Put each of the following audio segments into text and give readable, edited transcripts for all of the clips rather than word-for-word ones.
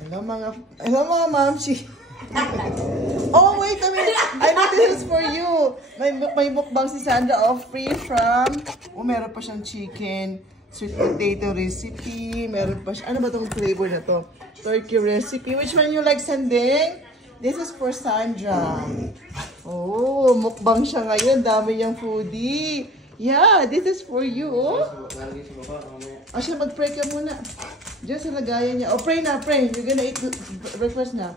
Hello mga mamshi. Oh, wait a minute. I know this is for you. May mukbang si Sandra of free from... Oh, meron pa siyang chicken, sweet potato recipe. Meron pa siya... Ano ba itong flavor na to? Turkey recipe. Which one you like, Sanding? This is for Sandra. Oh, mukbang siya ngayon. Dami niyang foodie. Yeah, this is for you. Oh, siya, mag-pray ka muna. Diyan sa lagayan niya. Oh, pray na, pray. You're gonna eat breakfast na.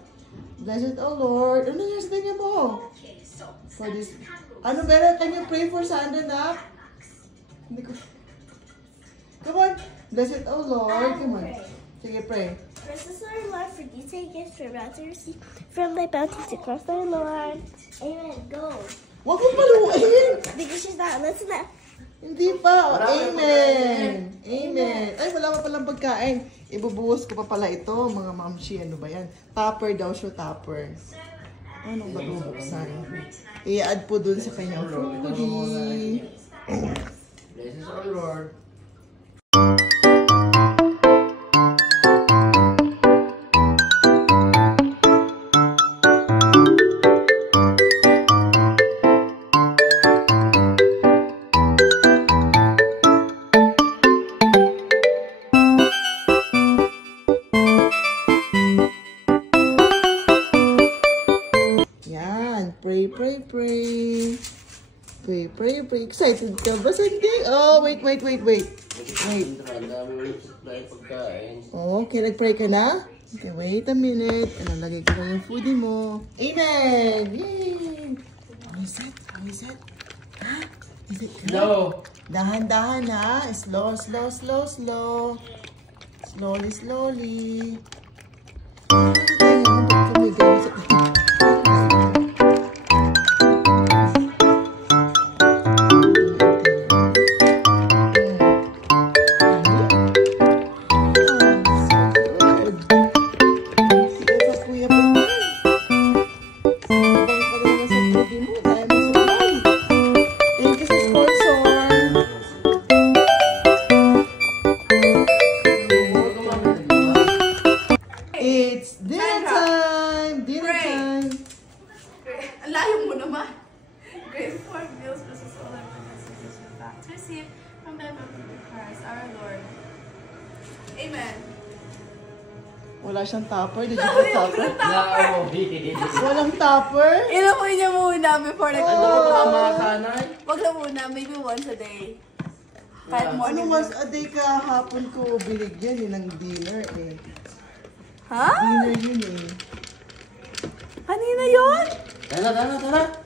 Bless it, oh Lord. Ano yung sabihin mo? For this. Ano, Vera? Can you pray for Sandra na? Come on. Bless it, oh Lord. Come on. Sige, pray. Bless us, Lord, for these gifts we're about to receive from thy bounty to cross our Lord. Amen. Go. Huwag mo paluin. Because she's not listening. Hindi pa. Amen. Amen. Ay, wala pa palang pagkain. Ibubuhos ko pa pala ito, mga mamshi. Ano ba yan? Tupper daw siya, tupper. Anong babubuksan? I-add po dun sa kanyang foodie. Bless our Lord. Pray, pray, pray. Pray, pray, pray. Excited ka ba, Sandy? Oh, wait. Oh, okay, nag-pray ka na? Okay, wait a minute. Nalagay ko na yung foodie mo. Amen! Yay! How is it? Ha? Is it good? No! Dahan-dahan ha. Slow. Slowly. It's dinner time! Ang layo mo naman. Great for meals, this is all our messages we're back to receive from the bounty of Christ, our Lord. Amen. Wala siyang topper? Did you put topper? No! Walang topper? Ilamoy niya muna before Tama ka, Nay? Wag na muna, maybe once a day. Kahit morning. Ano once a day kahapon ko binigyan ng dinner eh. Ha? Dinner yun eh. Kanina yun? Tara!